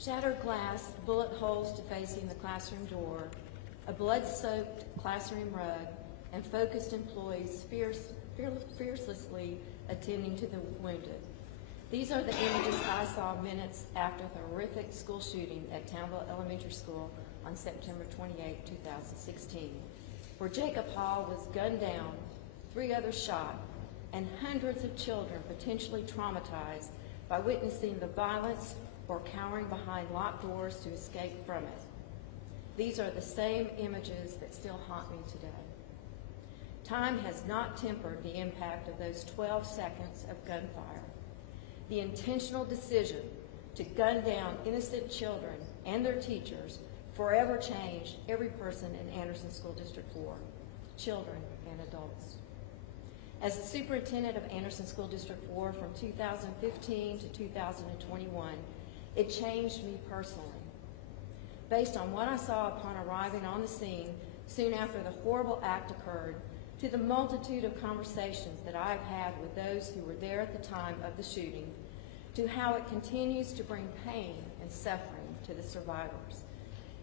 Shattered glass, bullet holes defacing the classroom door, a blood-soaked classroom rug, and focused employees fearlessly attending to the wounded. These are the images I saw minutes after the horrific school shooting at Townville Elementary School on September 28, 2016, where Jacob Hall was gunned down, 3 others shot, and hundreds of children potentially traumatized by witnessing the violence or cowering behind locked doors to escape from it. These are the same images that still haunt me today. Time has not tempered the impact of those 12 seconds of gunfire. The intentional decision to gun down innocent children and their teachers forever changed every person in Anderson School District 4, children and adults. As the superintendent of Anderson School District 4 from 2015 to 2021, it changed me personally. Based on what I saw upon arriving on the scene soon after the horrible act occurred, to the multitude of conversations that I've had with those who were there at the time of the shooting, to how it continues to bring pain and suffering to the survivors.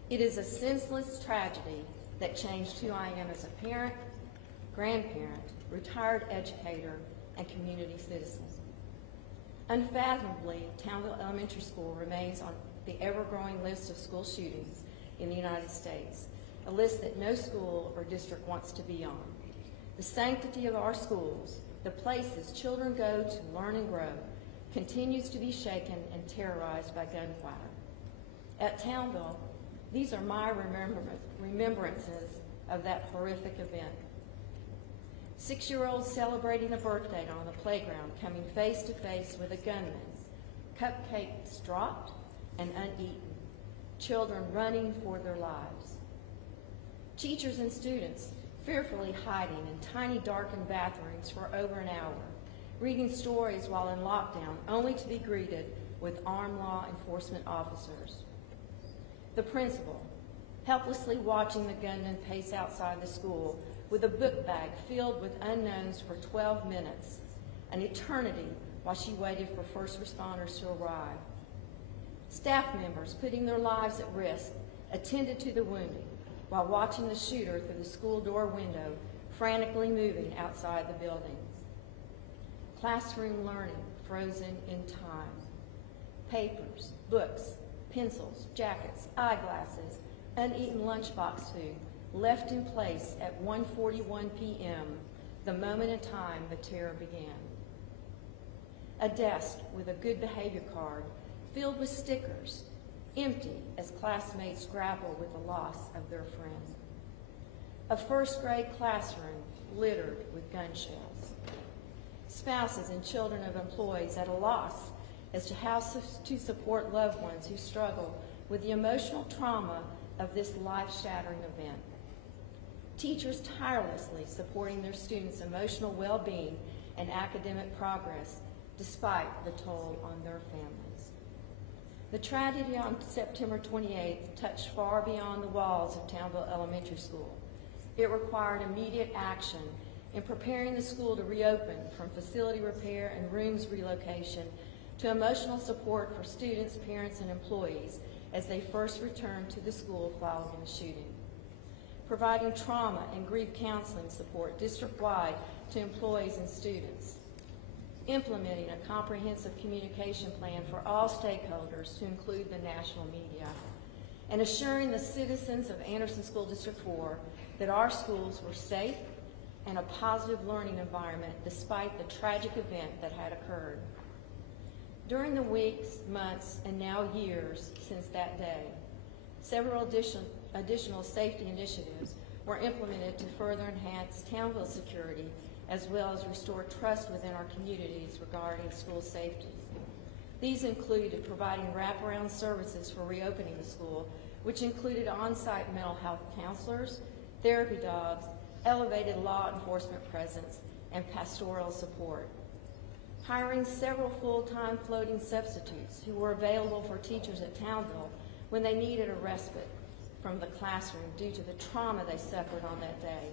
It is a senseless tragedy that changed who I am as a parent, grandparent, retired educator, and community citizen. Unfathomably, Townville Elementary School remains on the ever-growing list of school shootings in the United States, a list that no school or district wants to be on. The sanctity of our schools, the places children go to learn and grow, continues to be shaken and terrorized by gunfire. At Townville, these are my remembrances of that horrific event. 6-year-olds celebrating a birthday on the playground, coming face to face with a gunman, cupcakes dropped and uneaten, children running for their lives. Teachers and students fearfully hiding in tiny darkened bathrooms for over an hour, reading stories while in lockdown, only to be greeted with armed law enforcement officers. The principal, helplessly watching the gunman pace outside the school with a book bag filled with unknowns for 12 minutes, an eternity while she waited for first responders to arrive. Staff members putting their lives at risk attended to the wounded while watching the shooter through the school door window, frantically moving outside the building. Classroom learning frozen in time. Papers, books, pencils, jackets, eyeglasses, uneaten lunchbox food left in place at 1:41 p.m., the moment in time the terror began. A desk with a good behavior card filled with stickers, empty as classmates grapple with the loss of their friend. A first-grade classroom littered with gun shells. Spouses and children of employees at a loss as to how to support loved ones who struggle with the emotional trauma of this life-shattering event. Teachers tirelessly supporting their students' emotional well-being and academic progress despite the toll on their families. The tragedy on September 28th touched far beyond the walls of Townville Elementary School. It required immediate action in preparing the school to reopen, from facility repair and rooms relocation to emotional support for students, parents, and employees as they first returned to the school following the shooting. Providing trauma and grief counseling support district-wide to employees and students. Implementing a comprehensive communication plan for all stakeholders to include the national media. And assuring the citizens of Anderson School District 4 that our schools were safe and a positive learning environment despite the tragic event that had occurred. During the weeks, months, and now years since that day, several additional safety initiatives were implemented to further enhance Townville security as well as restore trust within our communities regarding school safety. These included providing wraparound services for reopening the school, which included on-site mental health counselors, therapy dogs, elevated law enforcement presence, and pastoral support. Hiring several full-time floating substitutes who were available for teachers at Townville when they needed a respite from the classroom due to the trauma they suffered on that day.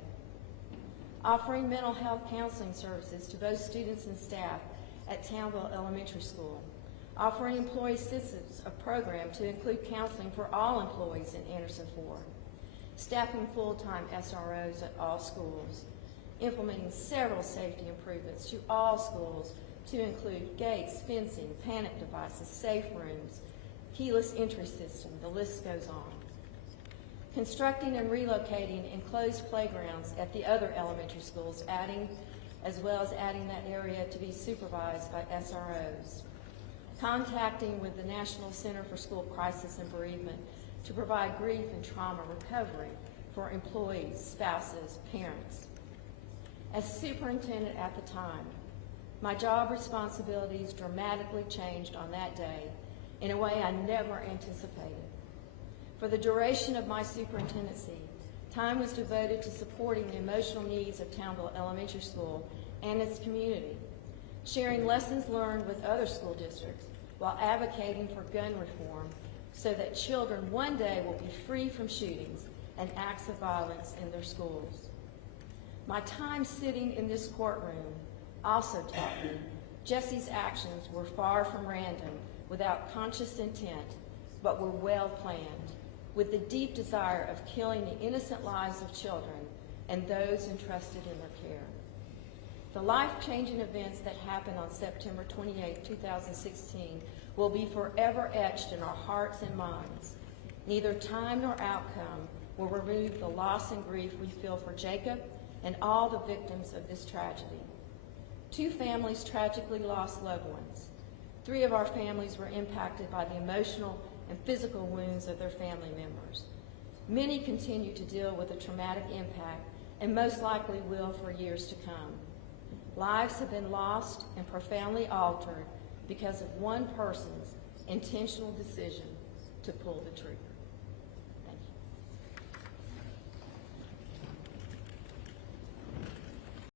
Offering mental health counseling services to both students and staff at Townville Elementary School. offering employee assistance a program to include counseling for all employees in Anderson 4, staffing full-time SROs at all schools, implementing several safety improvements to all schools to include gates, fencing, panic devices, safe rooms, keyless entry system, the list goes on. Constructing and relocating enclosed playgrounds at the other elementary schools, as well as adding that area to be supervised by SROs. Contacting with the National Center for School Crisis and Bereavement to provide grief and trauma recovery for employees, spouses, parents. As superintendent at the time, my job responsibilities dramatically changed on that day in a way I never anticipated. For the duration of my superintendency, time was devoted to supporting the emotional needs of Townville Elementary School and its community, sharing lessons learned with other school districts while advocating for gun reform so that children one day will be free from shootings and acts of violence in their schools. My time sitting in this courtroom also taught me Jesse's actions were far from random, without conscious intent, but were well planned, with the deep desire of killing the innocent lives of children and those entrusted in their care. The life-changing events that happened on September 28, 2016 will be forever etched in our hearts and minds. Neither time nor outcome will remove the loss and grief we feel for Jacob and all the victims of this tragedy. 2 families tragically lost loved ones. 3 of our families were impacted by the emotional and physical wounds of their family members. Many continue to deal with the traumatic impact and most likely will for years to come. Lives have been lost and profoundly altered because of one person's intentional decision to pull the trigger.